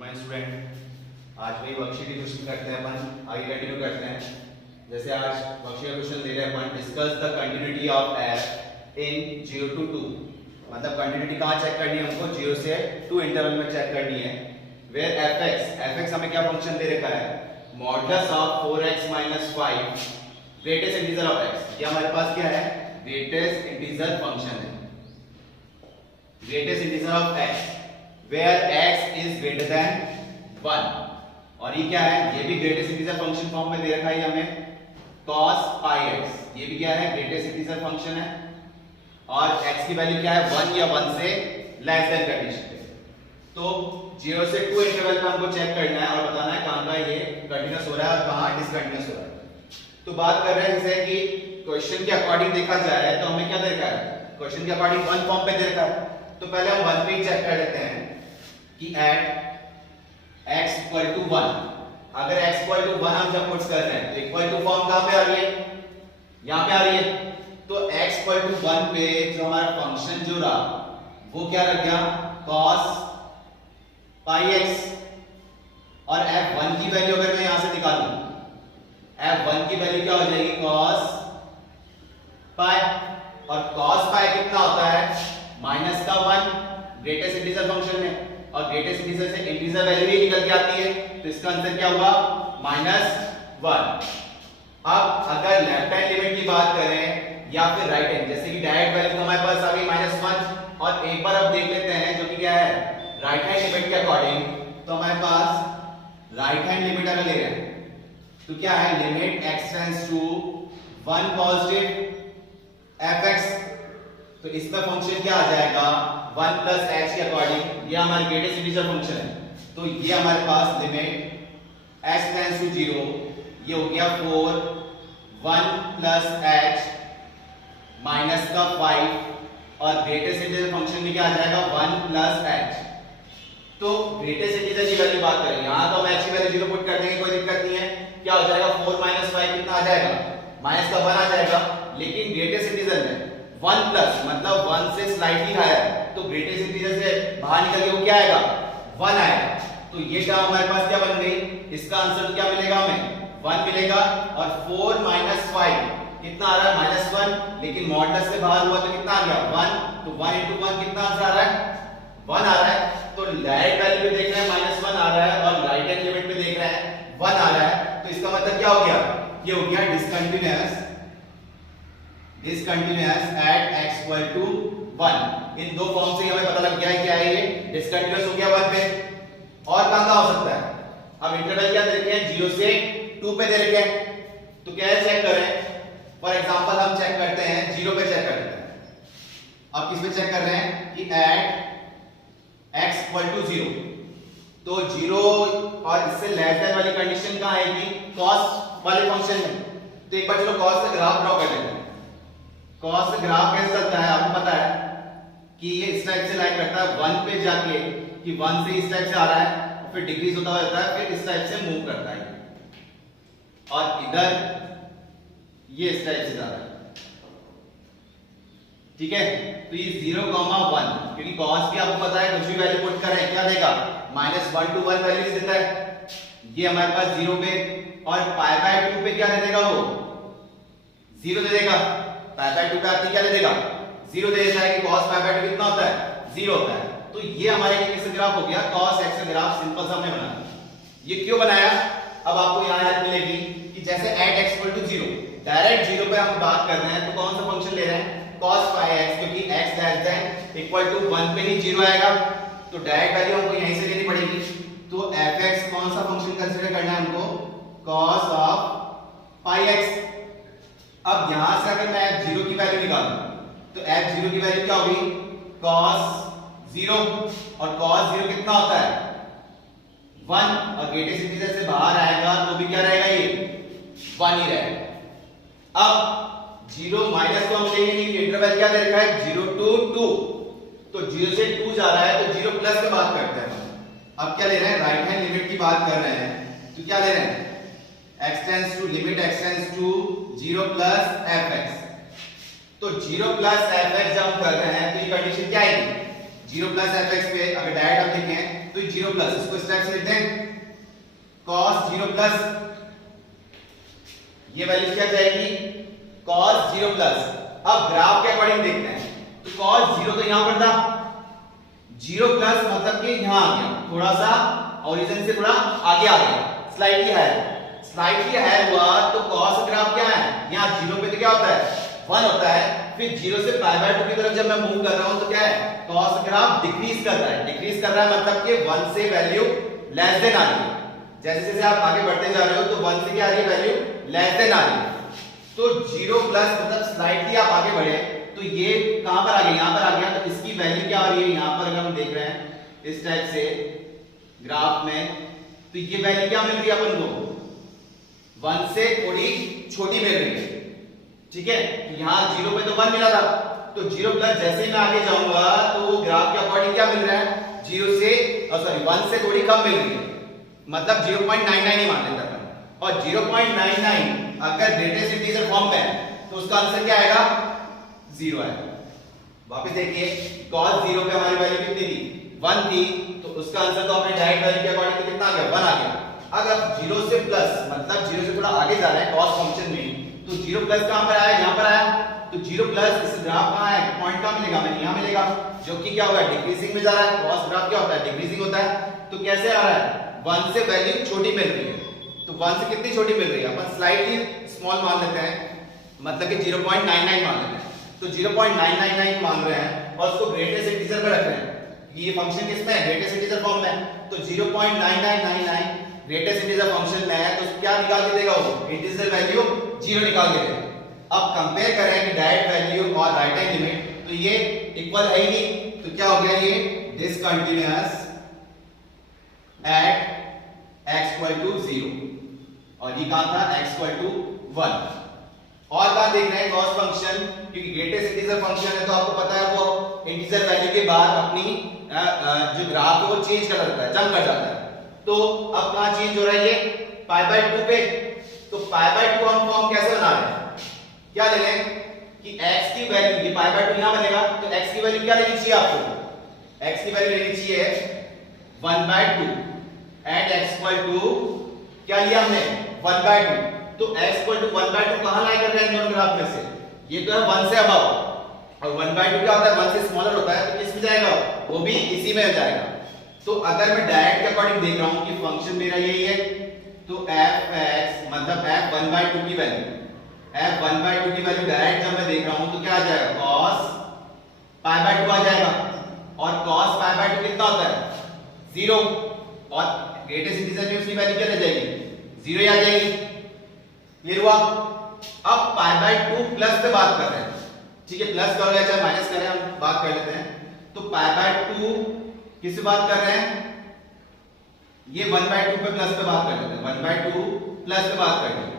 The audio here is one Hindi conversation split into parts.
माय स्टूडेंट, आज वही वर्कशीट की क्वेश्चन करते हैं अपन। आगे कंटिन्यू करते हैं। जैसे आज वर्कशीट का क्वेश्चन दे रहे हैं अपन, discuss the continuity of F in 0 to 2। मतलब कंटिन्यूटी कहाँ चेक करनी है हमको? 0 से 2 इंटरवल में चेक करनी है। वेयर एफ एक्स हमें क्या फंक्शन दे रखा है? Modulus of 4x - 5 greatest integer of x। ये हमारे पास क्या है? ग्रेटेस्ट इंटीजर फंक्शन है, greatest integer of x where x is greater than 1। और ये क्या है? ये भी ग्रेटेस्ट इंटीजर फंक्शन फॉर्म में दे रखा है हमें, cos πx। ये भी क्या है? ग्रेटेस्ट इंटीजर फंक्शन है। और x की वैल्यू क्या है? 1 या 1 से लेस देन कंडीशन पे। तो 0 से 2 इंटरवल पे हमको चेक करना है और बताना है कहां का ये कंटीन्यूअस हो रहा है और कहां डिसकंटीन्यूअस हो रहा है। तो बात कर रहे हैं जैसे कि क्वेश्चन के अकॉर्डिंग देखा जाए तो हमें क्या दे रखा है? क्वेश्चन के अकॉर्डिंग 1 फॉर्म पे दे रखा है। तो पहले हम 1 पे चेक कर लेते हैं कि एट x = 1, अगर x = 1 हम जब पुट कर रहे हैं तो इक्वल टू फॉर्म कहां पे आ रही है? यहां पे आ रही है। तो x = 1 पे जो हमारा फंक्शन जो रहा वो क्या रह गया? cos πx। और f1 की वैल्यू अगर मैं यहां से निकालूं, f1 की वैल्यू क्या हो जाएगी? cos π। और cos π कितना होता है? -1 ग्रेटेस्ट इंटीजर फंक्शन में, और ग्रेटेस्ट इंटीजर से इंटीजर वैल्यू ही निकल के आती है। तो इसका आंसर क्या होगा? -1। अब अगर लेफ्ट हैंड लिमिट की बात करें या फिर राइट हैंड, जैसे कि डायरेक्ट वैल्यू हमारे पास आ गई -1, और एक बार अब देख लेते हैं जो कि क्या है राइट हैंड लिमिट के अकॉर्डिंग। तो हमारे पास राइट हैंड लिमिट अगर ले रहे हैं तो क्या है? Limit x tends to 1 positive fx। तो इसका फंक्शन क्या आ जाएगा? 1 + h के अकॉर्डिंग। ये हमारा ग्रेटेस्ट इंटीजर फंक्शन है। तो ये हमारे पास लिमिट x टेंड्स टू 0, ये हो गया 4 1 + h -5, और ग्रेटेस्ट इंटीजर फंक्शन में क्या आ जाएगा? 1 + h। तो ग्रेटेस्ट इंटीजर की वैल्यू बात करें, यहां तो हम h की वैल्यू 0 पुट कर देंगे, कोई दिक्कत नहीं है। क्या हो जाएगा? 4 - 5 कितना आ जाएगा? -1 आ जाएगा। लेकिन ग्रेटेस्ट इंटीजर में 1 प्लस मतलब 1 से स्लाइटली हायर, तो ग्रेटेस्ट इंटीजर से बाहर निकल के वो क्या आएगा? 1 आएगा। तो ये टर्म हमारे पास क्या बन गई? इसका आंसर क्या मिलेगा हमें? 1 मिलेगा। और 4 - 5 कितना आ रहा है? -1। लेकिन मॉडुलस से बाहर हुआ तो कितना आ गया? 1। तो 1 × 1 कितना आंसर आ रहा है? 1 आ रहा है। तो डायरेक्ट वैल्यू पे देख रहे हैं -1 आ रहा है, और राइट हैंड लिमिट पे देख रहे हैं 1 आ रहा है। तो इसका मतलब क्या हो गया? ये हो गया डिसकंटीन्यूअस एट x = 1। इन दो फॉर्म से हमें पता लग गया है क्या है ये डिसकंटीन्यूअस हो गया 1 पे। और कहां हो सकता है? अब इंटरवल क्या दे रखे हैं? 0 से 2 पे दे रखे हैं। तो कैसे चेक करें? फॉर एग्जांपल हम चेक करते हैं 0 पे चेक करते हैं। अब किस पे चेक कर रहे हैं कि एट x = 0। तो 0 और इससे लेस देन वाली कंडीशन कहां आएगी? cos वाले फंक्शन में। तो एक बार चलो cos का ग्राफ ड्रॉ कर लेते हैं। cos का ग्राफ कैसे चलता है? आपको पता है कि ये इस टाइप से लाइन करता है 1 पे जाके, कि 1 से इस टाइप से आ रहा है, फिर डिक्रीज होता हुआ जाता है, फिर इस टाइप से मूव करता है, और इधर ये इस टाइप से जा रहा है। ठीक है? तो ये 0, 1, क्योंकि cos की आपको पता है कुछ भी वैल्यू पुट करें क्या देगा? -1 to 1 वैल्यूज देता है। ये हमारे पास 0 पे, और π/2 पे क्या दे देगा? वो 0 दे देगा। π/2 पे आती क्या दे देगा? 0 दे देता है कि cos π/2 कितना होता है? 0 होता है। तो ये हमारे किस ग्राफ हो गया? cos x का ग्राफ सिंपल सा हमने बनाया। ये क्यों बनाया? अब आपको यहां हेल्प मिलेगी कि जैसे एट x = 0, डायरेक्ट 0 पे हम बात कर रहे हैं तो कौन सा फंक्शन ले रहे हैं? cos πx, क्योंकि x > 1 पे ही 0 आएगा। तो डायरेक्ट वैल्यू हमको यहीं से लेनी पड़ेगी। तो fx कौन सा फंक्शन कंसीडर करना है हमको? cos πx। अब यहां से अगर मैं f0 की वैल्यू निकालूं तो f0 की वैल्यू क्या होगी? cos 0, और cos 0 कितना होता है? 1, और ग्रेटेस्ट इंटीजर से बाहर आएगा तो भी क्या रहेगा? ये 1 ही रहेगा। अब 0 माइनस तो हम लेंगे नहीं, इंटरवल क्या दे रखा है? 0 to 2। तो 0 से 2 जा रहा है, तो 0 प्लस पे बात करते हैं। अब क्या ले रहे हैं? राइट हैंड लिमिट की बात कर रहे हैं। तो क्या ले रहे हैं? x tends to 0 + fx। तो 0 + fx जब हम कर रहे हैं तो ये कंडीशन क्या आएगी? 0 + fx पे अगर डायरेक्ट हम देखें तो 0 प्लस, इसको इस टाइप से लिखते हैं cos 0 प्लस, ये वैल्यू क्या जाएगी cos 0 प्लस। अब ग्राफ के अकॉर्डिंग देखते हैं, तो cos 0 तो यहां पर था, 0 प्लस मतलब कि यहां आ गया, थोड़ा सा ओरिजिन से थोड़ा आगे आ गया, स्लाइटली हायर हुआ, तो cos ग्राफ क्या है, यहां 0 पे तो क्या होता है 1 होता है, फिर 0 से पाई बाय 2 की तरफ जब मैं मूव कर रहा हूं तो क्या है cos ग्राफ डिक्रीज कर रहा है, मतलब कि 1 से वैल्यू लेस देन आ रही है। जैसे जैसे आप आगे बढ़ते जा रहे हो तो 1 से क्या आ रही है वैल्यू लेस देन आ रही है, तो 0 प्लस मतलब स्लाइटली आप आगे बढ़े तो ये कहां पर आ गया, यहां पर आ गया, तो इसकी वैल्यू क्या आ रही है, यहां पर अगर हम देख रहे हैं इस टाइप से ग्राफ में, तो ये वैल्यू क्या मिल रही है अपन को 1 से थोड़ी छोटी मिल रही है, ठीक है। यहां 0 पे तो 1 मिला था, तो 0 प्लस जैसे ही मैं आगे जाऊंगा तो ग्राफ के अकॉर्डिंग क्या मिल रहा है 0 से 1 से थोड़ी कम मिल रही है, मतलब 0.99 ही मान लेते हैं, और 0.99 अगर ग्रेटेस्ट इंटीजर फॉर्म में है तो उसका आंसर क्या आएगा 0 है। वापस देखिए cos 0 पे हमारी वैल्यू कितनी थी 1 थी, तो उसका आंसर तो अपने डायरेक्ट वैल्यू के अकॉर्डिंग कितना आ गया 1 आ गया। अगर 0 से प्लस मतलब 0 से थोड़ा आगे जा रहा है cos फंक्शन में, तो 0 प्लस कहां पर आया, यहां पर आया, तो 0 प्लस इस ग्राफ कहां है, पॉइंट कहां मिलेगा, हमें यहां मिलेगा, जो कि क्या होगा डिक्रीजिंग में जा रहा है, cos ग्राफ क्या होता है डिक्रीजिंग होता है, तो कैसे आ रहा है 1 से वैल्यू छोटी मिल रही है, तो 1 से कितनी छोटी मिल रही है, अपन स्लाइटली स्मॉल मान लेते हैं, मतलब कि 0.99 मान लेते हैं, तो 0.999 मान रहे हैं और उसको ग्रेटेस्ट इंटीजर में रख रहे हैं, ये फंक्शन किसमें है ग्रेटेस्ट इंटीजर फॉर्म में, तो 0.9999 ग्रेटेस्ट इंटीजर फंक्शन में है, तो क्या निकाल के देगा वो इंटीजर वैल्यू 0 निकाल के देगा। अब कंपेयर करें कि डायरेक्ट वैल्यू और राइट हैंड लिमिट, तो ये इक्वल है ही नहीं, तो क्या हो गया ये डिसकंटीन्यूअस एट x = 0, और ये कहां था x = 1, और कहां देख रहे हैं cos फंक्शन, क्योंकि ग्रेटेस्ट इंटीजर फंक्शन है तो आपको पता है वो इंटीजर वैल्यू के बाद अपनी जो ग्राफ है वो चेंज कर देता है, जंप कर जाता है, तो अब कहां चेंज हो रहा है ये π/2 पे, तो π/2 हम फॉर्म कैसे बना रहे हैं, क्या ले लें कि x की वैल्यू, ये π/2 यहां बनेगा, तो x की वैल्यू क्या लेनी चाहिए आपको, x की वैल्यू लेनी चाहिए 1/2 एट x = क्या लिया हमने 1/2, तो x = 1/2 कहां लाई कर रहे हैं दोनों ग्राफ में से, ये तो है 1 से अबव, और 1/2 क्या होता है 1 से स्मॉलर होता है, तो किस में जाएगा वो भी इसी में जाएगा। तो अगर मैं डायरेक्ट के अकॉर्डिंग देख रहा हूं कि फंक्शन मेरा यही है, तो f(x) मतलब f 1/2 की वैल्यू, f 1/2 की वैल्यू डायरेक्ट जब मैं देख रहा हूं तो क्या आ जाएगा cos π/2 आ जाएगा, और cos π/2 कितना होता है 0, और ग्रेटेस्ट इंटीजर में उसकी वैल्यू क्या रह जाएगी 0 ही आ जाएगी, क्लियर हुआ। अब π/2 प्लस पे बात कर रहे हैं, ठीक है, प्लस करो या चाहे माइनस करें, हम बात कर लेते हैं, तो π/2 किससे बात कर रहे हैं, ये 1/2 पे प्लस पे बात कर लेते हैं, 1/2 प्लस पे बात कर लेते हैं,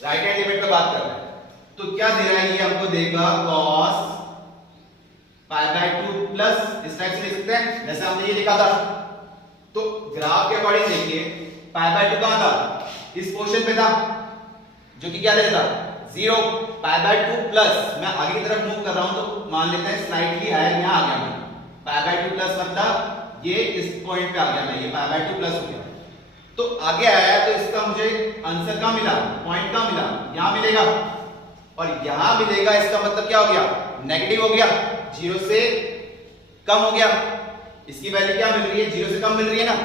राइट हैंड लिमिट पे बात कर रहे हैं, तो क्या दे रहा है ये हमको देगा cos π/2 प्लस, इस टाइप से लिख सकते हैं जैसे हमने ये लिखा था, तो ग्राफ के अकॉर्डिंग देखिए π/2 कहां था इस पोर्शन पे था, जो कि क्या दे रहा था 0, π/2 प्लस मैं आगे की तरफ मूव कर रहा हूं तो मान लेते हैं स्लाइटली हायर यहां आ गया, π/2 प्लस मतलब ये इस पॉइंट पे आ गया, मैं ये π/2 प्लस हो गया, तो आगे आया, तो इसका मुझे आंसर कहां मिला, पॉइंट कहां मिला, यहां मिलेगा, और यहां मिलेगा, इसका मतलब क्या हो गया नेगेटिव हो गया, 0 से कम हो गया, इसकी वैल्यू क्या मिल रही है 0 से कम मिल रही है ना,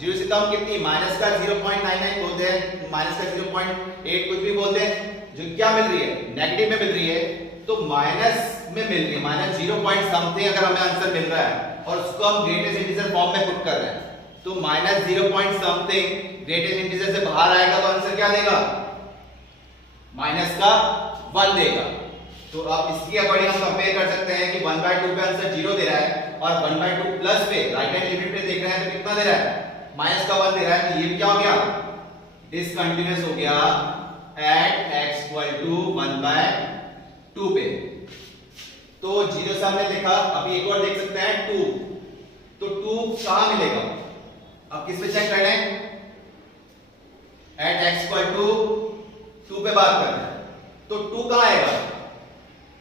0 से कम कितनी, माइनस का 0.99 बोलते हैं, माइनस का 0.8 कुछ भी बोलते हैं, जो क्या मिल रही है नेगेटिव में मिल रही है, तो माइनस में मिल रही है, माइनस 0 पॉइंट समथिंग अगर हमें आंसर मिल रहा है और उसको हम ग्रेटेस्ट इंटीजर फॉर्म में पुट कर रहे हैं, तो minus 0 point something greatest integer से बाहर आएगा तो आंसर क्या देगा माइनस का 1 देगा। तो आप इसके अकॉर्डिंग हम कंपेयर कर सकते हैं कि 1/2 पे आंसर 0 दे रहा है और 1/2 प्लस पे राइट हैंड लिमिट पे देख रहे हैं तो कितना दे रहा है माइनस का 1 दे रहा है, तो ये क्या हो गया डिसकंटीन्यूअस हो गया एट x = 1/2 पे। तो 0 से हमने देखा, अभी एक और देख सकते हैं 2, तो 2 कहां मिलेगा, अब किस पे चेक करना है, एट x = 2 पे बात करना है, तो 2 कहां आएगा,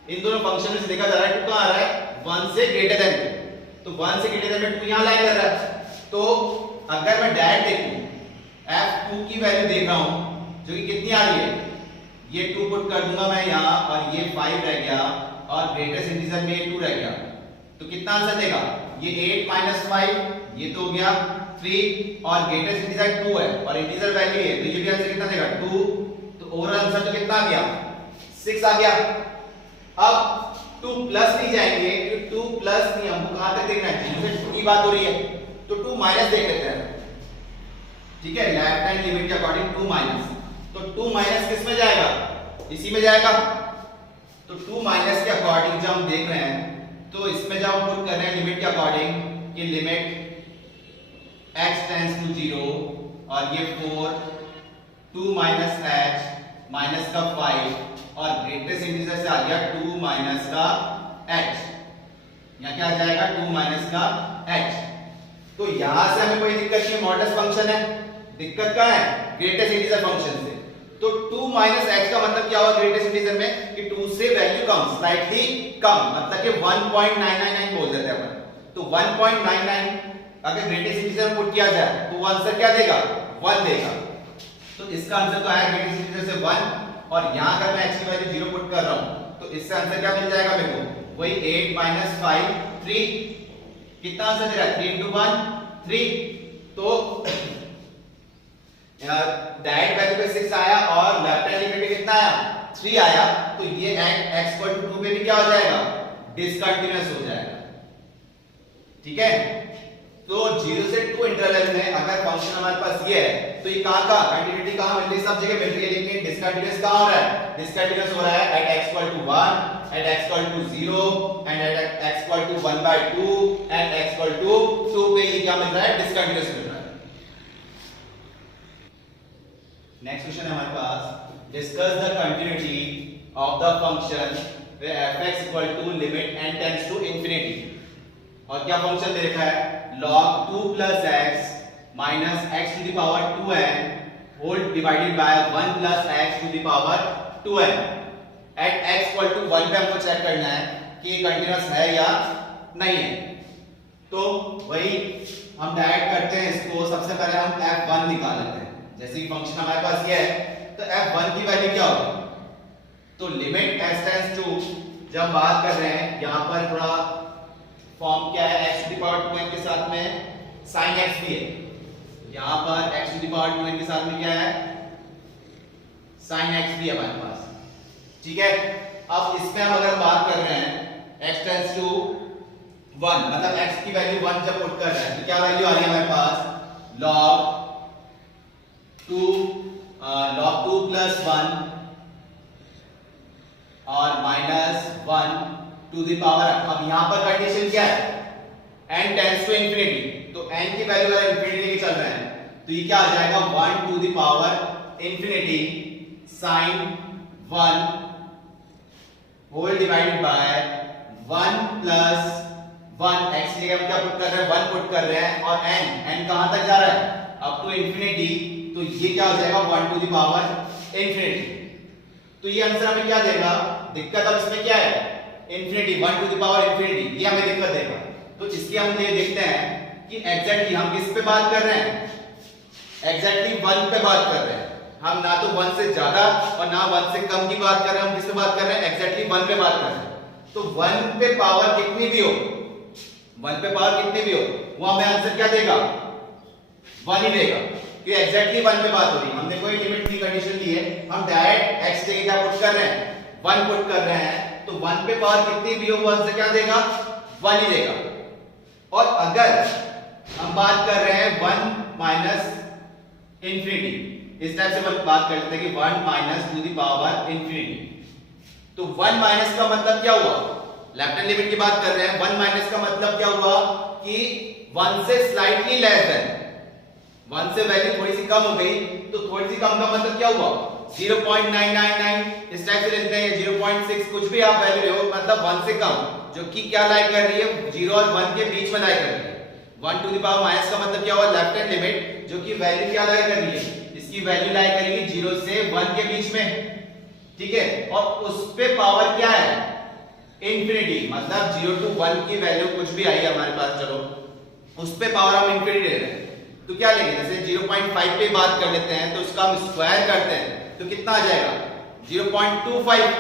इन दोनों फंक्शन में से देखा जा रहा है 2 कहां आ रहा है 1 से ग्रेटर देन, तो 1 से ग्रेटर देन 2 यहां लाई कर रहा है, तो अगर मैं डायरेक्ट देखूं f2 की वैल्यू देख रहा हूं जो कि कितनी आ रही है, ये 2 पुट कर दूंगा मैं यहां और ये 5 रह गया और ग्रेटेस्ट इंटीजर में ये 2 रह गया, तो कितना आंसर देगा, ये 8 माइनस 5 ये तो हो गया 3 और ग्रेटेस्ट इंटीजर 2 है और इंटीजर वैल्यू है तो ये भी आंसर कितना देगा 2, तो ओवरऑल आंसर तो कितना आ गया 6 आ गया। अब 2 प्लस नहीं जाएंगे क्योंकि 2 प्लस नहीं, हमको कहां तक देखना है, 0 से 2 की बात हो रही है तो 2 माइनस देख लेते हैं, ठीक है, लेफ्ट हैंड लिमिट के अकॉर्डिंग 2 माइनस, तो 2 माइनस किस में जाएगा, इसी में जाएगा, तो 2 माइनस के अकॉर्डिंग जब हम देख रहे हैं तो इसमें जब हम पुट कर रहे हैं लिमिट के अकॉर्डिंग कि लिमिट x टेंड्स टू 0 और ये 4 2 माइनस h माइनस का 5 और ग्रेटेस्ट इंटीजर से आ गया 2 माइनस का h, यहां क्या आ जाएगा 2 माइनस का h, तो यहां से हमें कोई दिक्कत नहीं, मॉडुलस फंक्शन है, दिक्कत क्या है ग्रेटेस्ट इंटीजर फंक्शन से, तो 2 माइनस h का मतलब क्या हुआ ग्रेटेस्ट इंटीजर में कि 2 से वैल्यू कम, स्लाइटली कम, मतलब कि 1.999 बोल देते हैं अपन, तो 1.99 अगर ग्रेटेस्ट इंटीजर पुट किया जाए तो वो आंसर क्या देगा 1 देगा, तो इसका आंसर तो आया ग्रेटेस्ट इंटीजर से 1 और यहां अगर मैं h की वैल्यू 0 पुट कर रहा हूं तो इससे आंसर क्या मिल जाएगा मेरे को, वही 8 माइनस 5 3, कितना आंसर दे रहा है 3 into 1 3, तो डायरेक्ट वैल्यू पे 6 आया और लेफ्ट हैंड लिमिट पे कितना आया 3 आया, तो ये x इक्वल टू 2 पे भी क्या हो जाएगा डिसकंटीन्यूअस हो जाएगा, ठीक है, तो 0 से 2 इंटरवल में अगर फंक्शन हमारे पास ये है तो ये कहां का कंटिन्यूटी कहां मिल रही है, सब जगह मिल रही है, लेकिन डिसकंटीन्यूअस कहां हो रहा है, डिसकंटीन्यूअस हो रहा है at x equal to 1 at x equal to 0 and at x equal to 1/2 and x equal to 2 पे ये क्या मिल रहा है डिसकंटीन्यूअस मिल रहा है। नेक्स्ट क्वेश्चन है हमारे पास, discuss the continuity of the function where f(x) equal to limit n tends to infinity, और क्या फंक्शन दे रखा है log 2 plus x minus x to the power 2n whole divided by 1 plus x to the power 2n at x equal to 1 पे हमको चेक करना है कि ये कंटीन्यूअस है या नहीं है, तो वही हम डायरेक्ट करते हैं इसको, सबसे पहले हम f1 निकाल लेते हैं, जैसे कि फंक्शन हमारे पास ये है तो f1 की वैल्यू क्या होगी, तो लिमिट s टेंड्स टू, जब हम बात कर रहे हैं यहां पर थोड़ा फॉर्म क्या है x to the power 2n के साथ में sin x भी है, यहां पर x to the power 2n के साथ में क्या है sin x भी है हमारे पास, ठीक है। अब इसमें हम अगर बात कर रहे हैं x टेंड्स टू 1 मतलब x की वैल्यू 1 जब पुट कर रहे हैं तो क्या वैल्यू आ रही है हमारे पास log 2 plus 1 और माइनस 1 टू द पावर, अब यहां पर कंडीशन क्या है n टेंड्स टू इंफिनिटी, तो n की वैल्यू अगर इंफिनिटी लेके चल रहे हैं तो ये क्या आ जाएगा 1 to the power infinity sin 1 whole divided by 1 plus 1 x की जगह हम क्या पुट कर रहे हैं 1 पुट कर रहे हैं और n कहां तक जा रहा है अप टू इंफिनिटी, तो ये क्या हो जाएगा 1 टू द पावर इंफिनिटी, तो ये आंसर हमें क्या देगा, दिक्कत अब इसमें क्या है infinity 1 to the power infinity, ये हमें दिक्कत देगा, तो इसकी हम ये देखते हैं कि एग्जैक्टली हम किस पे बात कर रहे हैं, एग्जैक्टली 1 पे बात कर रहे हैं, हम ना तो 1 से ज्यादा और ना 1 से कम की बात कर रहे हैं, हम किस पे बात कर रहे हैं एग्जैक्टली 1 पे बात कर रहे हैं, तो 1 पे पावर कितनी भी हो 1 पे पावर कितनी भी हो वो हमें आंसर क्या देगा 1 ही देगा, कि एग्जैक्टली 1 पे बात हो रही है, हमने कोई लिमिट की कंडीशन ली है, हम डायरेक्ट x के क्या पुट कर रहे हैं 1 पुट कर रहे हैं, तो 1 पे पावर कितनी भी हो वो आंसर क्या देगा 1 ही देगा, और अगर हम बात कर रहे हैं 1 माइनस इंफिनिटी, इस टाइप से बात कर लेते हैं कि 1 minus two the power infinity, तो 1 माइनस का मतलब क्या हुआ, लेफ्ट हैंड लिमिट की बात कर रहे हैं, 1 माइनस का मतलब क्या हुआ कि 1 से स्लाइटली लेस देन, 1 से वैल्यू थोड़ी सी कम हो गई, तो थोड़ी सी कम का मतलब क्या हुआ 0.999, इस टाइप से लेते हैं 0.6 कुछ भी आप वैल्यू ले, मतलब 1 से कम, जो कि क्या लाई कर रही है 0 और 1 के बीच में लाई कर रही है, 1 टू द पावर माइनस का मतलब क्या हुआ लेफ्ट हैंड लिमिट, जो कि वैल्यू क्या लाई कर रही है, इसकी वैल्यू लाई करेगी 0 से 1 के बीच में, ठीक है, और उस पे पावर क्या है इंफिनिटी, मतलब 0 टू 1 की वैल्यू कुछ भी आई हमारे पास, चलो उस पे पावर हम इंफिनिटी ले रहे हैं, तो क्या लेंगे, जैसे 0.5 पे बात कर लेते हैं तो उसका हम स्क्वायर करते हैं तो कितना आ जाएगा 0.25,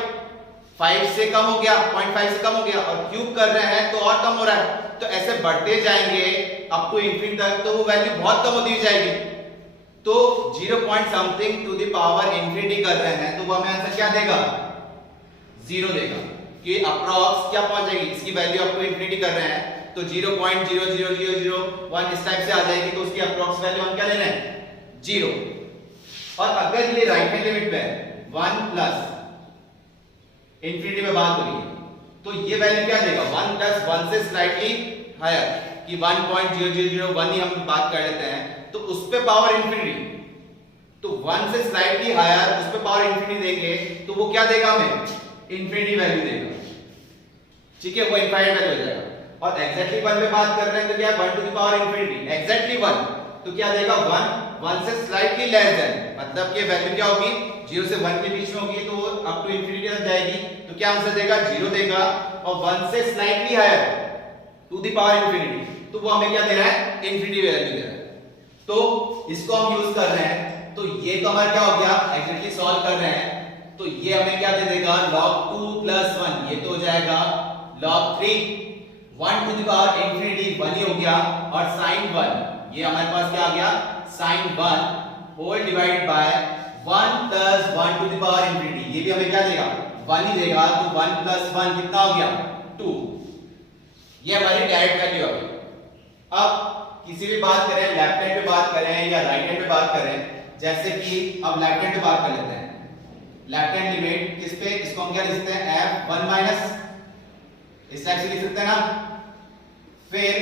5 से कम हो गया, 0.5 से कम हो गया, और क्यूब कर रहे हैं तो और कम हो रहा है, तो ऐसे बढ़ते जाएंगे अप टू इंफिनिटी तक, तो वो वैल्यू बहुत कम होती जाएगी। तो 0 point something to the power infinity कर रहे हैं तो वो हमें आंसर क्या देगा, 0 देगा, कि अप्रॉक्स क्या पहुंच जाएगी, इसकी वैल्यू अप टू इंफिनिटी कर रहे हैं तो 0.00001 इस टाइप से आ जाएगी, तो उसकी अप्रॉक्स वैल्यू हम क्या ले रहे हैं 0। और अगर ये राइट हैंड लिमिट पे 1 प्लस इंफिनिटी में बात हो रही है तो ये वैल्यू क्या देगा 1 प्लस 1 से स्लाइटली हायर, कि 1.0001 ही हम बात कर लेते हैं, तो उस पे पावर इंफिनिटी, तो 1 से स्लाइटली हायर उस पे पावर इंफिनिटी देंगे तो वो क्या देगा हमें इंफिनिटी वैल्यू देगा, ठीक है, वो इनफाइनाइट वैल्यू हो जाएगा। और एग्जैक्टली 1 पे बात कर रहे हैं तो क्या 1 to the power infinity exactly 1, तो क्या देगा 1 से स्लाइटली लेस देन, मतलब कि वैल्यू क्या होगी 0 से 1 के बीच में होगी, तो अप टू इंफिनिटी तक जाएगी, तो क्या आंसर देगा 0 देगा। और 1 से slightly higher to the power infinity, तो वो हमें क्या दे रहा है इंफिनिटी वैल्यू दे रहा है, तो इसको हम यूज कर रहे हैं। तो ये तो हमारा क्या हो गया, एग्जैक्टली सॉल्व कर रहे हैं, तो ये हमें क्या दे देगा log 2 + 1, ये तो हो जाएगा log 3, 1 to the power infinity 1 ही हो गया, और sin 1 ये हमारे पास क्या आ गया sin 1 whole divide by 1 + 1 to the power infinity, ये भी हमें क्या देगा 1 ही देगा, तो 1 + 1 कितना हो गया 2, ये हमारी डायरेक्ट वैल्यू आ गई। अब किसी भी बात करें, लेफ्ट हैंड पे बात करें या राइट हैंड पे बात करें, जैसे कि अब लेफ्ट हैंड पे बात कर लेते हैं, लेफ्ट हैंड लिमिट किस पे, इसको हम क्या लिख सकते हैं f1 माइनस, इस टाइप से लिख सकते हैं ना, फिर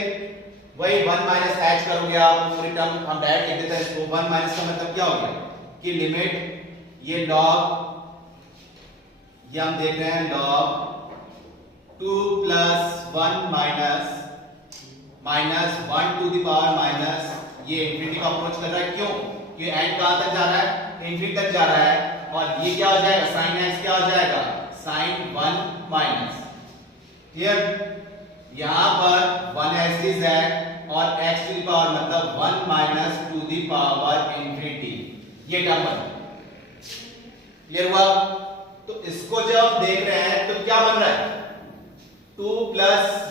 वही 1 माइनस h करोगे आप, पूरी टर्म हम डायरेक्ट लिख देते हैं इसको, 1 माइनस का मतलब क्या हो गया कि लिमिट ये log, ये हम देख रहे हैं log 2 + 1 minus 1 to the power minus, ये इंफिनिटी को अप्रोच कर रहा है, क्यों, कि एंड कहां तक जा रहा है इंफिनिटी तक जा रहा है, और ये क्या हो जाएगा sin x क्या हो जाएगा sin 1 माइनस, क्लियर, यहां पर 1 एक्सिस है और x टू द पावर मतलब 1 minus two the power infinity, ये टर्म बन, क्लियर हुआ। तो इसको जब हम देख रहे हैं तो क्या बन रहा है 2 +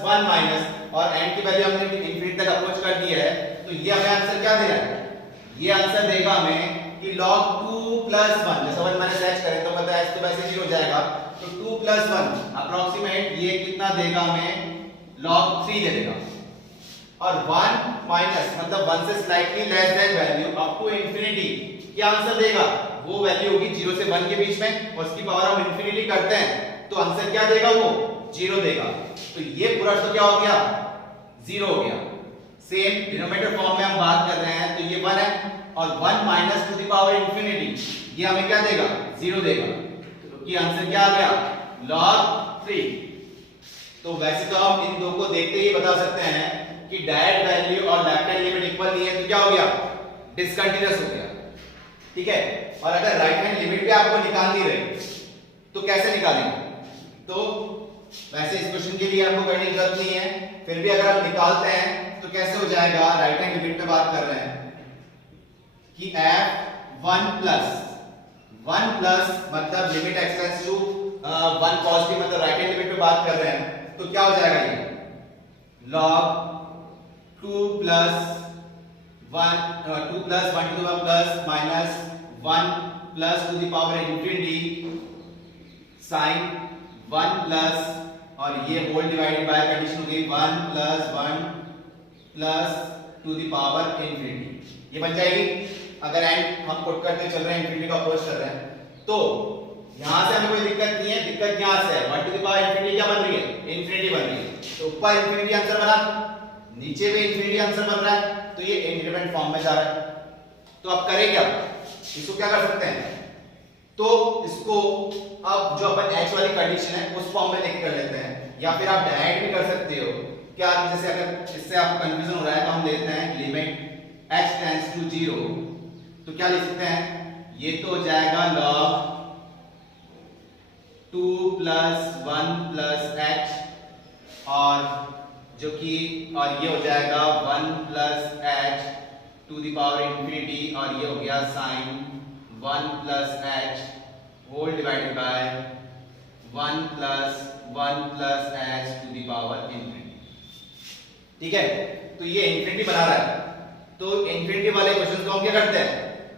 1 माइनस, और n की वैल्यू हमने इंफिनिटी तक अप्रोच कर दी है, तो ये हमें आंसर क्या दे रहा है, ये आंसर देगा हमें कि log 2 + 1, जैसे 1 माइनस h करें तो पता है h तो वैसे ही हो जाएगा, तो 2 + 1 अप्रोक्सीमेट ये कितना देगा हमें log 3 दे देगा, और 1 माइनस मतलब 1 से slightly less than value up to infinity क्या आंसर देगा, वो वैल्यू होगी 0 से 1 के बीच में, और उसकी पावर हम इंफिनिटी करते हैं तो आंसर क्या देगा वो 0 देगा, तो ये पूरा तो क्या हो गया 0 हो गया। सेम डिनोमिनेटर फॉर्म में हम बात कर रहे हैं तो ये 1 है, और 1 minus two the power infinity ये हमें क्या देगा 0 देगा, तो ये आंसर क्या आ गया log 3। तो वैसे तो हम इन दो को देखते ही बता सकते हैं कि डायरेक्ट वैल्यू और लेफ्ट हैंड लिमिट इक्वल नहीं है, तो क्या हो गया डिसकंटीन्यूअस हो गया, ठीक है। और अगर राइट हैंड लिमिट भी आपको निकालनी रहे तो कैसे निकालेंगे, तो वैसे इस क्वेश्चन के लिए आपको करने की जरूरत नहीं है, फिर भी अगर आप निकालते हैं तो कैसे हो जाएगा, राइट हैंड लिमिट पे बात कर रहे हैं कि f1 प्लस मतलब limit x tends to 1 positive, मतलब राइट हैंड लिमिट पे बात कर रहे हैं, तो क्या हो जाएगा ये log 2 + 1 to the power plus minus 1 plus to the power infinity sin 1 plus, और ये होल डिवाइडेड बाय कंडीशन हो गई 1 + 1 plus to the power infinity, ये बन जाएगी। अगर एंड हम पुट करते चल रहे हैं इंफिनिटी को अप्रोच कर रहे हैं तो यहां से हमें कोई दिक्कत नहीं है, दिक्कत यहां से है 1 टू द पावर इंफिनिटी क्या बन रही है इंफिनिटी बन रही है, तो ऊपर इंफिनिटी आंसर बना, नीचे भी इंफिनिटी आंसर बन रहा है, तो ये इंडिपेंडेंट फॉर्म में जा रहा है। तो अब करें क्या, इसको क्या कर सकते हैं, तो इसको अब जो अपन h वाली कंडीशन है उस फॉर्म में लेके कर लेते हैं, या फिर आप डायरेक्ट भी कर सकते हो, क्या जैसे अगर इससे आपको कंफ्यूजन हो रहा है तो हम लेते हैं लिमिट h टेंड्स टू 0, तो क्या लिख सकते हैं, ये तो हो जाएगा log 2 + 1 + h, और जो कि और ये हो जाएगा 1 plus h to the power infinity, और ये हो गया sine 1 plus h whole divided by 1 plus h to the power infinity. ठीक है, तो ये इंफिनिटी बना रहा है, तो इंफिनिटी वाले क्वेश्चंस को हम क्या करते हैं,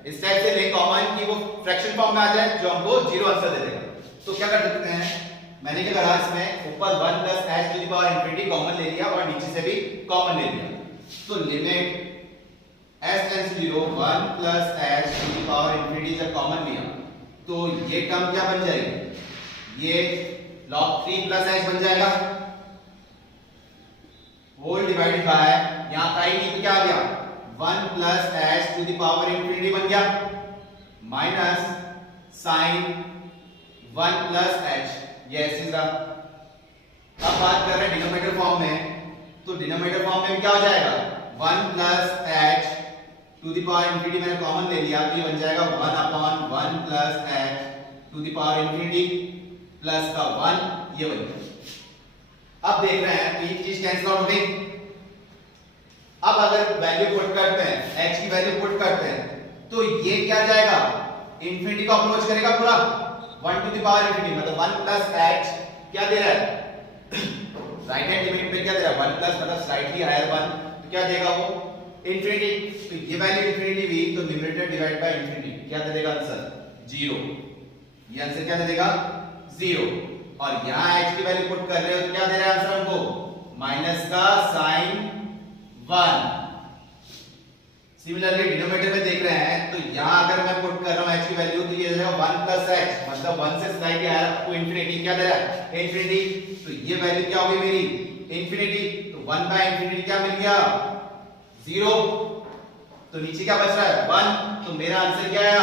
इस टाइप से ले कॉमन कि वो फ्रैक्शन फॉर्म में आ जाए जो हमको जीरो आंसर दे देगा। तो क्या कर सकते हैं, मैंने क्या करा, इसमें ऊपर 1 plus h to the power infinity common ले लिया और नीचे से भी कॉमन ले लिया। तो limit s tends to 0 1 plus h to the power infinity जब कॉमन लिया तो ये टर्म क्या बन जाएगी, ये log 3 प्लस एच बन जाएगा होल डिवाइडेड बाय, यहां का ही नहीं तो क्या आ गया 1 plus h to the power infinity बन गया माइनस साइन 1 प्लस एच, ये ऐसे रहा। अब बात कर रहे हैं डिनोमिनेटर फॉर्म में, तो डिनोमिनेटर फॉर्म में क्या हो जाएगा 1 plus h to the power infinity मैंने कॉमन ले लिया, तो ये बन जाएगा 1 upon 1 plus h to the power infinity plus का 1, ये बन गया। अब देख रहे हैं तो ये चीज कैंसिल आउट हो गई। अब अगर वैल्यू पुट करते हैं, h की वैल्यू पुट करते हैं, तो ये क्या जाएगा इंफिनिटी को अप्रोच करेगा पूरा 1 टू द पावर इंफिनिटी, मतलब 1 प्लस h क्या दे रहा है राइट हैंड लिमिट पे क्या दे रहा है 1 प्लस, मतलब स्लाइटली हायर 1, तो क्या देगा वो इंफिनिटी। तो ये वैल्यू इंफिनिटी हुई तो न्यूमरेटर डिवाइड बाय इंफिनिटी क्या दे देगा आंसर 0, ये आंसर क्या दे देगा 0। और यहां h की वैल्यू पुट कर रहे हो तो क्या दे रहा है आंसर हमको माइनस का साइन 1। सिमिलरली डिनोमिनेटर में देख रहे हैं तो यहां अगर मैं पुट कर रहा हूं h की वैल्यू तो ये दे रहा है 1 प्लस h, मतलब 1 से स्लाइडली हायर आपको इंफिनिटी क्या दे रहा है इंफिनिटी, तो ये वैल्यू क्या होगी मेरी इंफिनिटी, तो 1 बाय इंफिनिटी क्या मिल गया 0, तो नीचे क्या बच रहा है 1, तो मेरा आंसर क्या आया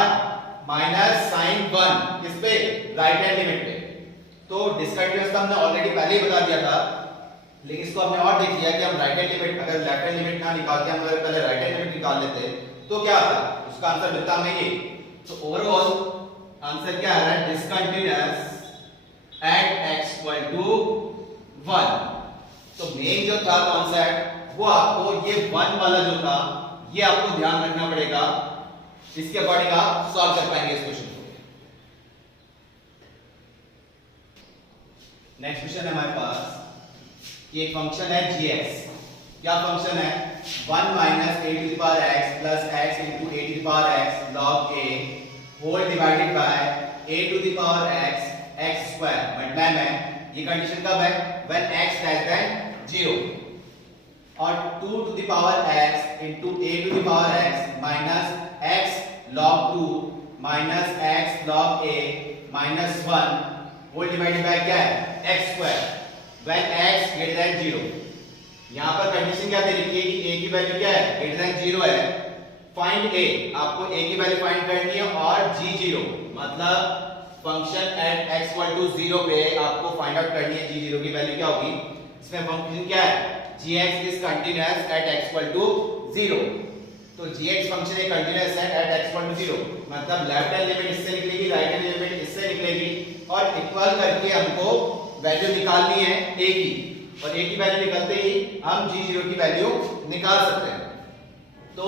माइनस साइन 1, किस पे राइट हैंड लिमिट पे। तो डिसकंटीन्यूअस का हमने ऑलरेडी पहले ही बता दिया था, लेकिन इसको हमने और देख लिया कि हम राइट हैंड लिमिट अगर लेफ्ट हैंड लिमिट ना निकाल के हम अगर पहले राइट हैंड लिमिट निकाल लेते तो क्या आता, उसका आंसर मिलता हमें ये। तो ओवरऑल आंसर क्या आ रहा है discontinuous at x equal to 1। तो मेन जो था कॉन्सेप्ट वो आपको ये 1 वाला जो था ये आपको ध्यान रखना पड़ेगा, इसके अकॉर्डिंग आप सॉल्व कर पाएंगे इस क्वेश्चन को। नेक्स्ट क्वेश्चन है हमारे पास कि एक फंक्शन है gx, क्या फंक्शन है 1 minus a to the power x plus x into a to the power x log a whole divided by a to the power x square multiply में, ये कंडीशन कब है व्हेन x लेस देन 0, और 2 to the power x into a to the power x minus x log 2 minus x log a minus 1 whole divided by क्या है x square when x greater than 0। यहां पर कंडीशन क्या दे रखी है कि a की वैल्यू क्या है greater than 0 है, फाइंड a, आपको a की वैल्यू फाइंड करनी है और g0 मतलब function at x equal to 0 पे आपको फाइंड आउट करनी है g0 की वैल्यू क्या होगी। इसमें फंक्शन क्या है gx is continuous at x equal to 0, तो gx फंक्शन एक कंटीन्यूअस है एट x इक्वल टू 0, मतलब लेफ्ट हैंड लिमिट इससे निकलेगी राइट हैंड लिमिट इससे निकलेगी, और इक्वल करके हमको वैल्यू निकालनी है a की, और a की वैल्यू निकलते ही हम g0 की वैल्यू निकाल सकते हैं। तो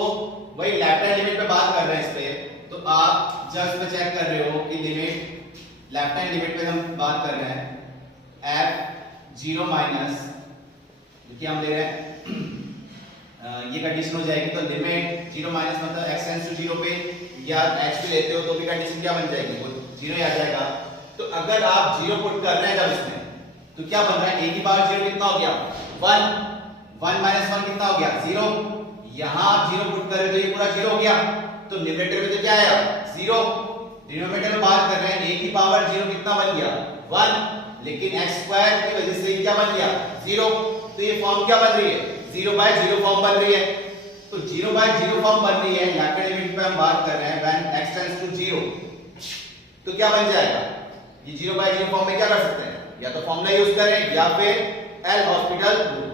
वही लेफ्ट हैंड लिमिट पे बात कर रहे हैं इस पे, तो आप जस्ट में चेक कर रहे हो कि लिमिट लेफ्ट हैंड लिमिट पे हम बात कर रहे हैं f 0 माइनस, देखिए हम ले रहे हैं ये कंडीशन हो जाएगी, तो लिमिट 0 माइनस मतलब x टेंड्स टू 0 पे या x पे लेते हो तो भी कंडीशन क्या बन जाएगी वो 0 ही आ जाएगा। तो अगर आप 0 पुट कर रहे हैं जब इसमें तो क्या बन रहा है a की पावर 0 कितना हो गया 1, 1 माइनस 1 कितना हो गया 0, यहां आप 0 पुट कर रहे हो तो ये पूरा 0 हो गया, तो न्यूमरेटर में तो क्या आया 0, डिनोमिनेटर में बात कर रहे हैं a की पावर 0 कितना बन गया 1, लेकिन x स्क्वायर की वजह से क्या बन गया 0, तो ये फॉर्म क्या बन रही है 0 बाय 0 फॉर्म बन रही है। तो 0 बाय 0 फॉर्म बन रही है, लेफ्ट हैंड लिमिट पे हम बात कर रहे हैं व्हेन x टेंड्स टू 0, तो क्या बन जाएगा ये 0 बाय 0 फॉर्म में क्या कर सकते हैं, या तो फॉर्मूला यूज करें या फिर एल हॉस्पिटल रूल।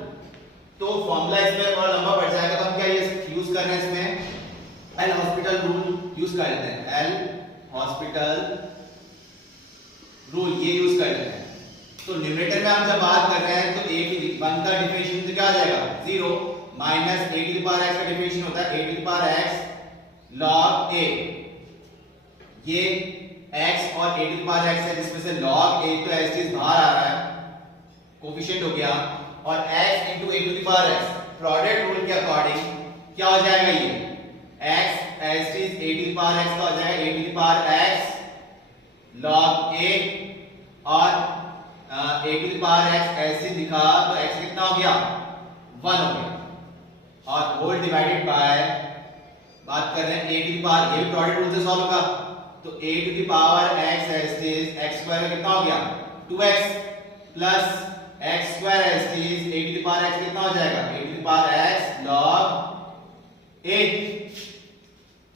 तो फॉर्मूला इसमें थोड़ा लंबा पड़ जाएगा तो हम क्या ये यूज कर रहे हैं इसमें एल हॉस्पिटल रूल यूज कर लेते हैं, एल हॉस्पिटल रूल ये यूज कर लेते हैं। तो न्यूमरेटर में हम जब बात कर रहे हैं तो a की 1 का डिफरेंशिएशन तो क्या आ जाएगा 0 minus a to the power x का डिफरेंशिएशन होता है a to the power x log a। ये x और a to the power x है जिसमें से log a तो एज इट इज बाहर आ रहा है, कोफिशिएंट हो गया, और x into a to the power x product rule के अकॉर्डिंग क्या हो जाएगा ये x as it is a to the power x का हो जाएगा a to the power x log a, और a to the power x ऐसे लिखा तो x कितना हो गया 1 हो गया, और होल डिवाइडेड बाय बात कर रहे हैं a to the power, ये भी प्रोडक्ट रूल से सॉल्व होगा, तो a to the power x as it is x square में कितना हो गया 2x plus x square as it is a to the power x कितना हो जाएगा a to the power x log a।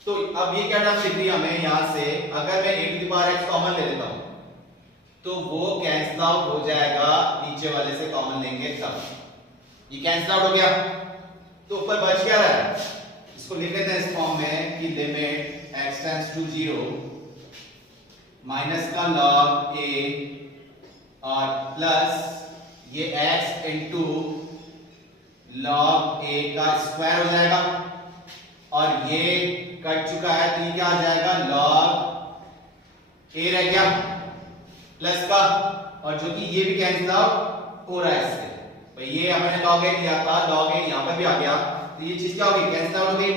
तो अब ये क्या टर्म दिख रही है हमें यहां से, अगर मैं a to the power x common ले लेता हूं तो वो कैंसिल आउट हो जाएगा, नीचे वाले से कॉमन लेंगे तब ये कैंसिल आउट हो गया, तो ऊपर बच क्या रहा है, इसको लिख लेते हैं इस फॉर्म में कि limit x tends to 0 minus का log a और प्लस ये x इनटू log a का स्क्वायर हो जाएगा, और ये कट चुका है तो ये क्या आ जाएगा log a रह गया प्लस का, और जो कि ये भी कैंसिल आउट हो रहा है इससे, भाई ये हमने log a लिया था, log a यहां पर भी आ गया, तो ये चीज क्या होगी कैंसिल आउट हो गई,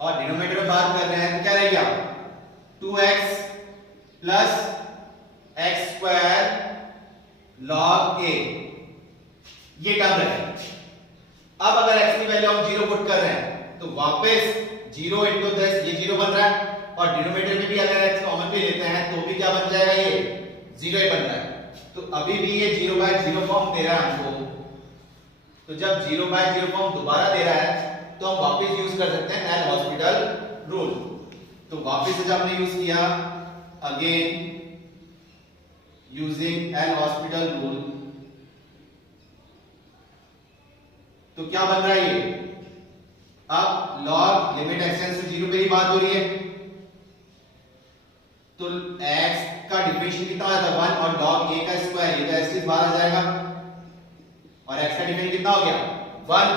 और डिनोमिनेटर में बात कर रहे हैं तो क्या रह गया 2x plus x square log a, ये टर्म रहेगा। अब अगर x की वैल्यू हम 0 पुट कर रहे हैं तो वापस 0 into this ये 0 बन रहा है, और डिनोमिनेटर में भी अगर x कॉमन भी लेते हैं तो भी क्या बन जाएगा ये 0 ही बन रहा है, तो अभी भी ये 0/0 फॉर्म दे रहा है हमको, तो जब 0/0 फॉर्म दोबारा दे रहा है तो हम वापस यूज कर सकते हैं एल हॉस्पिटल रूल, तो वापस से जब हमने यूज किया again using L'Hospital rule, तो क्या बन रहा है ये, अब log limit x tends to 0 पे ही बात हो रही है, तो x का डिफरेंशियल कितना होता है 1, और log a का स्क्वायर ये तो x के बाहर आ जाएगा, और x का डिफरेंशियल कितना हो गया 1,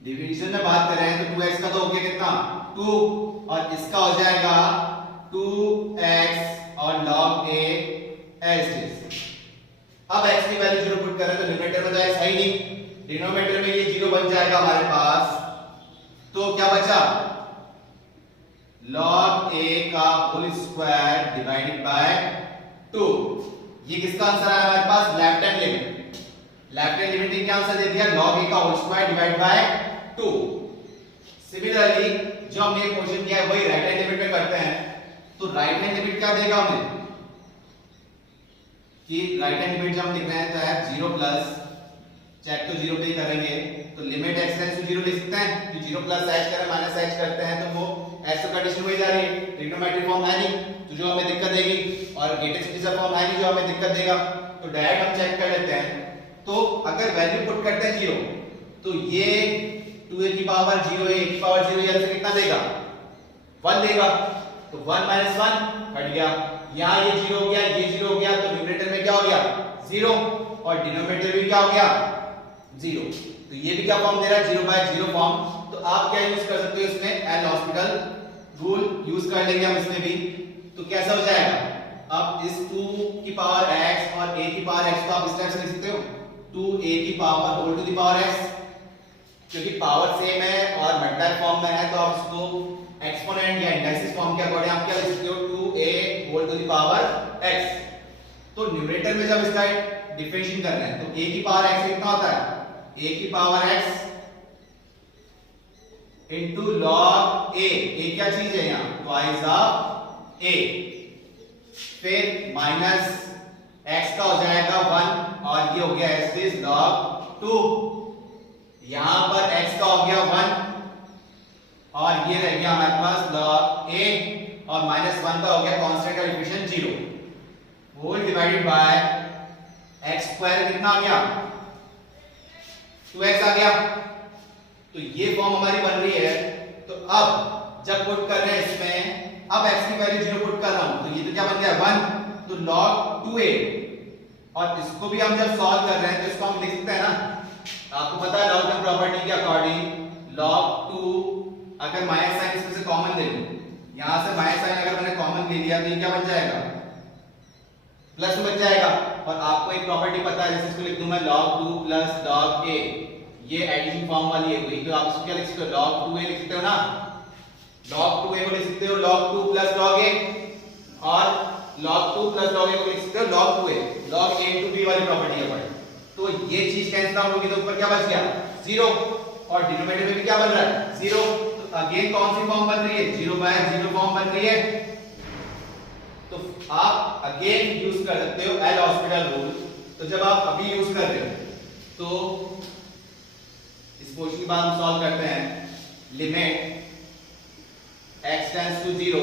डिवीजन में बात कर रहे हैं तो 2x का तो हो गया कितना 2, और इसका हो जाएगा 2x और log a as it is. अब x की वैल्यू 0 पुट कर रहे हैं तो न्यूमरेटर में तो x है ही नहीं, डिनोमिनेटर में ये 0 बन जाएगा हमारे पास, तो क्या बचा log a का होल स्क्वायर डिवाइडेड बाय 2, ये किसका आंसर आया हमारे पास left hand limit, left hand limit ने क्या आंसर दे दिया log a का whole square divide by 2। Similarly जो हमने एक क्वेश्चन किया है वही राइट हैंड लिमिट में करते हैं, तो राइट हैंड लिमिट क्या देगा हमें कि राइट हैंड लिमिट जब हम लिख रहे हैं तो है 0 प्लस चेक तो 0 पे ही करेंगे, तो लिमिट x टेंड्स टू 0 लिख सकते हैं कि 0 प्लस h करें माइनस h करते हैं तो वो ऐसे कंडीशन में जा रही है, ट्रिग्नोमेट्रिक फॉर्म है नहीं तो जो हमें दिक्कत देगी, और ग्रेटेस्ट फीचर फॉर्म है नहीं जो हमें दिक्कत देगा, तो डायरेक्ट हम चेक कर लेते हैं, तो अगर वैल्यू पुट करते हैं 0 तो ये 2a की पावर 0 a की पावर 0 ये कितना देगा 1 देगा, तो 1 माइनस 1 हट गया, यहाँ ये 0 हो गया ये 0 हो गया, तो न्यूमरेटर में क्या हो गया 0, और डिनोमिनेटर में क्या हो गया 0, तो ये भी क्या फॉर्म दे रहा है 0/0 फॉर्म, तो आप क्या यूज कर सकते हो इसमें एल हॉस्पिटल रूल यूज कर लेंगे हम इसमें भी, तो कैसा हो जाएगा, अब इस 2 की पावर x और a की पावर x को आप इस टाइप से लिख सकते हो 2a की power whole to the power x, क्योंकि पावर सेम है और मल्टीप्लाई फॉर्म में है तो आप इसको एक्सपोनेंट या इंडाइसिस फॉर्म के अकॉर्डिंग आप क्या लिख सकते हो 2a whole to the power x, तो न्यूमरेटर में जब इसका डिफरेंशिएशन कर रहे हैं तो a की पावर x कितना होता है a की power x into log a, a क्या चीज है यहाँ ट्वाइस ऑफ a, फिर माइनस x का हो जाएगा 1 और ये हो गया x इज log 2, यहां पर x का हो गया 1 और ये रह गया हमारे पास log a, और माइनस 1 का हो गया कांस्टेंट का differentiation 0 whole divided by x square कितना आ गया 2x आ गया, तो ये फॉर्म हमारी बन रही है, तो अब जब पुट कर रहे हैं इसमें अब x की वैल्यू 0 पुट कर रहा हूं तो ये तो क्या बन गया 1, तो log 2a और इसको भी हम जब सॉल्व कर रहे हैं तो इसको हम लिख सकते हैं ना, आपको पता है लॉग टर्म प्रॉपर्टी के अकॉर्डिंग log 2, अगर माइनस साइन इसमें से कॉमन ले लूं, यहां से माइनस साइन अगर मैंने कॉमन ले लिया तो ये क्या बन जाएगा, प्लस में बन जाएगा। और आपको एक प्रॉपर्टी पता है, जैसे इसको लिख दूं मैं log 2 प्लस log a, ये एडिशन फॉर्म वाली है कोई, तो आप इसको क्या लिख सकते हो, log 2a लिख सकते हो ना, log 2a को लिख सकते हो log 2 प्लस log a, और log 2 प्लस log a को लिख सकते हो log 2a, log a into b वाली प्रॉपर्टी है पढ़ी। तो ये चीज कैंसिल आउट होगी तो ऊपर क्या बच गया, 0, और डिनोमिनेटर में भी क्या बन रहा है, 0। तो अगेन कौन सी फॉर्म बन रही है, 0/0 फॉर्म बन रही है। तो आप अगेन यूज कर सकते हो एल हॉस्पिटल रूल। तो जब आप अभी यूज कर रहे हो तो इस क्वेश्चन की बात हम सॉल्व करते हैं, limit x tends to 0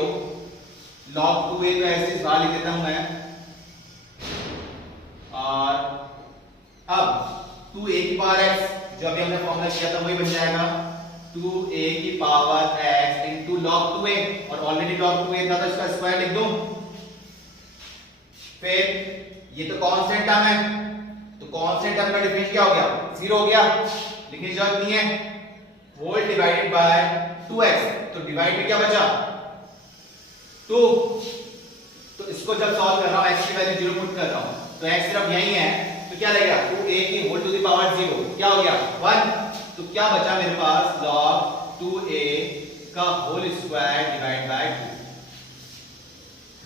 log 2a तो ऐसे इस बाहर लिख देता हूं मैं, और अब 2a की पावर x जो अभी हमने फॉर्मूला किया था वही बन जाएगा, 2a की power x into log 2a, और ऑलरेडी log 2a था तो इसका स्क्वायर लिख दूं। फिर ये तो कांस्टेंट टर्म है, तो कांस्टेंट टर्म का डिफरेंस क्या हो गया, 0 हो गया, लिखने की जरूरत नहीं है, होल डिवाइडेड बाय 2x, तो डिवाइड में क्या बचा 2। तो इसको जब सॉल्व कर रहा हूं x की वैल्यू 0 पुट कर रहा हूं तो x सिर्फ यही है, तो क्या लगेगा 2a की होल टू द पावर 0 क्या हो गया 1। तो क्या बचा मेरे पास log 2a का होल स्क्वायर डिवाइड बाय 2।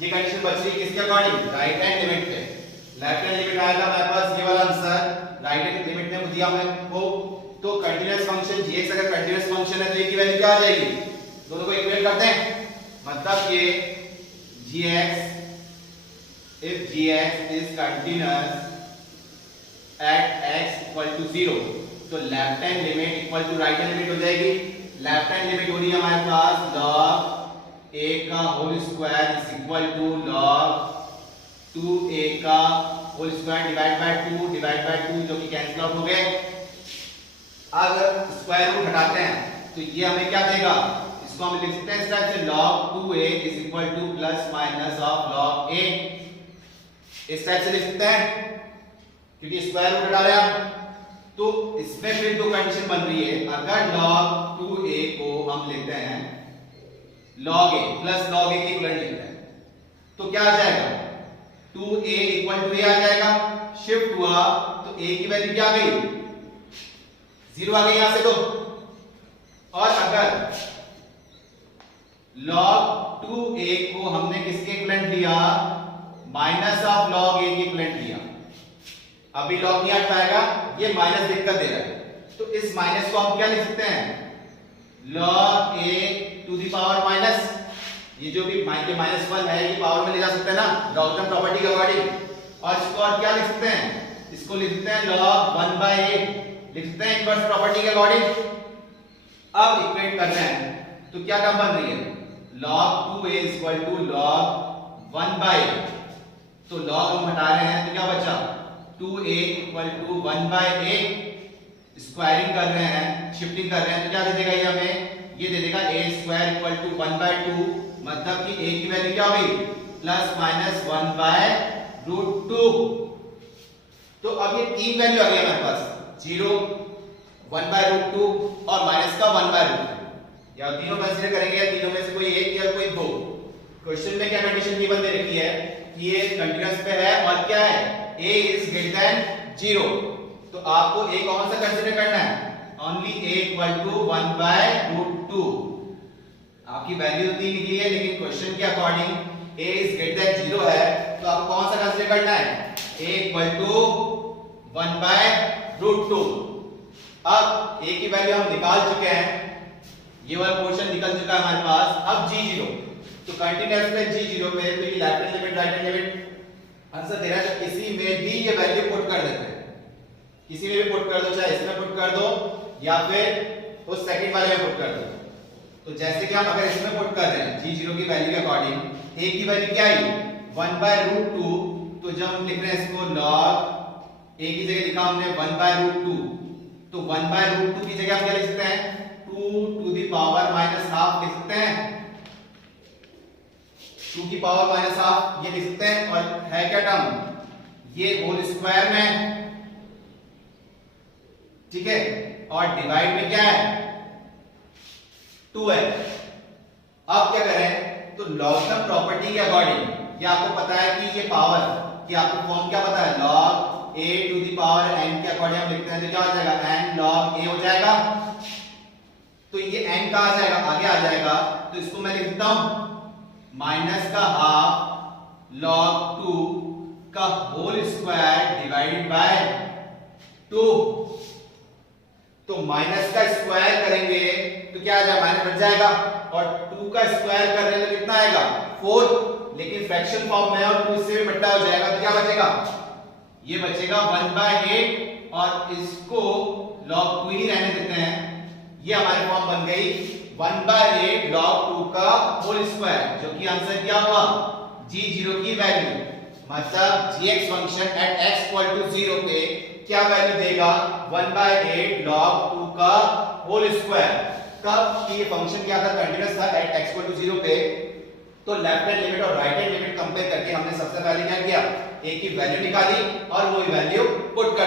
ये कंडीशन बच रही है किसके अकॉर्डिंग, राइट हैंड लिमिट पे। लेफ्ट हैंड लिमिट आएगा मेरे पास ये वाला आंसर, राइट हैंड लिमिट ने दिया हमको। तो कंटीन्यूअस फंक्शन g अगर कंटीन्यूअस फंक्शन है तो ये की वैल्यू क्या आ जाएगी, दोनों को इक्वेट करते हैं, मतलब ये gx, if gx is continuous at x equal to 0, तो left hand limit equal to right hand limit हो जाएगी। लेफ्ट हैंड लिमिट हो रही है हमारे पास log a का whole square is equal to log 2a का होल स्क्वायर डिवाइड बाय 2 जो कि कैंसिल आउट हो गए। अगर स्क्वायर रूट हटाते हैं तो ये हमें क्या देगा, इसको हम लिख सकते हैं इस टाइप से log 2a is equal two plus minus of log a, इस टाइप से लिख सकते हैं क्योंकि स्क्वायर रूट हटा रहे हैं हम। तो इसमें फिर दो कंडीशन बन रही है, अगर log 2a को हम लेते हैं log a plus log a की इक्विवेलेंट लेते हैं तो क्या आ जाएगा 2a इक्वल टू a आ जाएगा, शिफ्ट हुआ तो a की वैल्यू क्या आ गई 0 आ गई यहां से। तो और अगर log 2a को हमने किसके इक्विवेलेंट लिया, माइनस ऑफ log a की इक्विवेलेंट लिया, अभी log नहीं हट पाएगा, ये माइनस देकर दे रहा है, तो इस माइनस को हम क्या लिख सकते हैं log a to the power minus, ये जो भी -1 है ये पावर में ले जा सकते हैं ना लॉगरिथम प्रॉपर्टी के अकॉर्डिंग। और इसको और क्या लिख सकते हैं, इसको लिख सकते हैं log 1/a, लिख सकते हैं इनवर्स प्रॉपर्टी के अकॉर्डिंग। अब इक्वेट करना है तो क्या टर्म बन रही है log 2a equal to log 1/a, तो log हम हटा रहे हैं तो क्या बचा 2a equal to 1/a, squaring कर रहे हैं, शिफ्टिंग कर रहे हैं तो क्या दे देगा ये हमें, ये दे देगा a स्क्वायर इक्वल टू 1/2, मतलब कि a की वैल्यू क्या होगी प्लस माइनस 1/√2। तो अब ये तीन वैल्यू आ गई हमारे पास 0, 1/√2 और माइनस का 1/√2, या तीनों कंसीडर करेंगे या तीनों में से कोई एक या कोई दो। क्वेश्चन में क्या कंडीशन गिवन दे रखी है कि ये कंटीन्यूअस पे है और क्या है a इज ग्रेटर देन 0, तो आपको a कौन सा कंसीडर करना है, ओनली a इक्वल टू 1/√2। आपकी वैल्यू 3 निकली है लेकिन क्वेश्चन के according a is greater then 0 है, तो आपको कौन सा कंसीडर करना है a इक्वल टू 1/√2। अब a की वैल्यू हम निकाल चुके हैं, ये वाला पोर्शन निकल चुका है हमारे पास। अब g0, तो कंटीन्यूअस पे g0 पे तो ये left hand limit right hand limit answer दे रहा है, तो किसी में भी ये वैल्यू पुट कर देते हैं, किसी में भी पुट कर दो, चाहे इसमें पुट कर दो या फिर उस सेकंड वाले में पुट कर दो। तो जैसे कि हम अगर इसमें पुट कर रहे हैं g0 की वैल्यू के अकॉर्डिंग, a की वैल्यू क्या आई 1/√2, तो जब हम लिख रहे हैं इसको log a की जगह लिखा हमने 1/√2, तो 1/√2 की जगह हम क्या लिख सकते हैं 2 टू द पावर -½ लिख सकते हैं, 2 की पावर -½ ये लिख सकते हैं। और है क्या टर्म, ये होल स्क्वायर में, ठीक है, और डिवाइड में क्या है 2 है। अब क्या करें, तो लॉगरिथम प्रॉपर्टी के अकॉर्डिंग, ये आपको पता है कि ये पावर कि आपको फॉर्म क्या पता है, log a to the power n के अकॉर्डिंग हम लिखते हैं तो क्या हो जाएगा n log a हो जाएगा। तो ये n कहां आ जाएगा, आगे आ जाएगा, तो इसको मैं लिखता हूं माइनस का हाफ log 2 का होल स्क्वायर डिवाइडेड बाय 2। तो माइनस का स्क्वायर करेंगे तो क्या आ जाएगा, माइनस बच जाएगा, और 2 का स्क्वायर कर रहे हैं तो कितना आएगा 4, लेकिन फ्रैक्शन फॉर्म में और 2 इससे भी बट्टा हो जाएगा तो क्या बचेगा, ये बचेगा 1/8, और इसको log 2 ही रहने देते हैं। ये हमारी फॉर्म बन गई 1/8 log 2 का होल स्क्वायर, जो कि आंसर क्या हुआ, g0 की वैल्यू, मतलब gx function at x equal to 0 पे क्या वैल्यू देगा, 1/8 log 2 का होल स्क्वायर। कब कि ये फंक्शन क्या था, कंटीन्यूअस था एट x इक्वल टू 0 पे। तो लेफ्ट हैंड लिमिट और राइट हैंड लिमिट कंपेयर करके हमने सबसे पहले क्या किया, a की वैल्यू निकाली और वही वैल्यू पुट